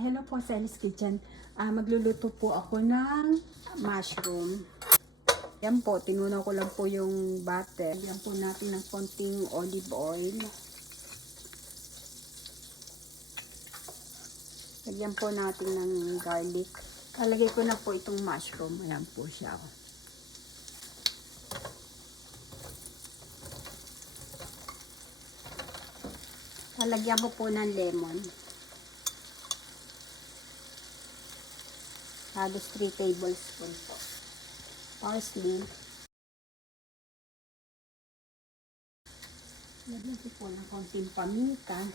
hello po sa Alice Kitchen. Ah, magluluto po ako ng mushroom. Yan po, tinunaw ko lang po yung butter. Yan po natin ng konting olive oil. Lagyan po natin ng garlic. Kalagay ko na po itong mushroom. Ayan po siya. oh. Lalagyan ko po ng lemon. Halos 3 tablespoon po. Parsley. Lagyan ko po ng konting paminta.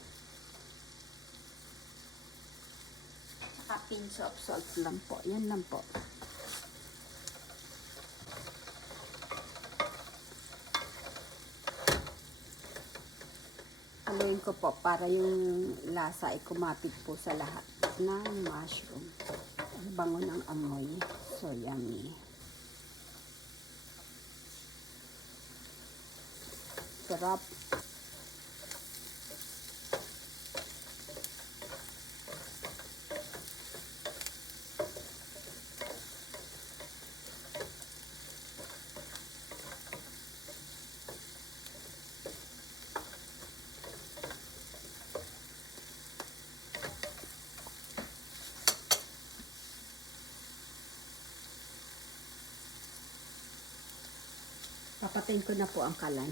Saka pinch of salt lang po. Yan lang po. Haluin ko po para yung lasa ay kumapit po sa lahat ng mushroom. Ang bango ng amoy. So yummy. Sarap. Papatayin ko na po ang kalan.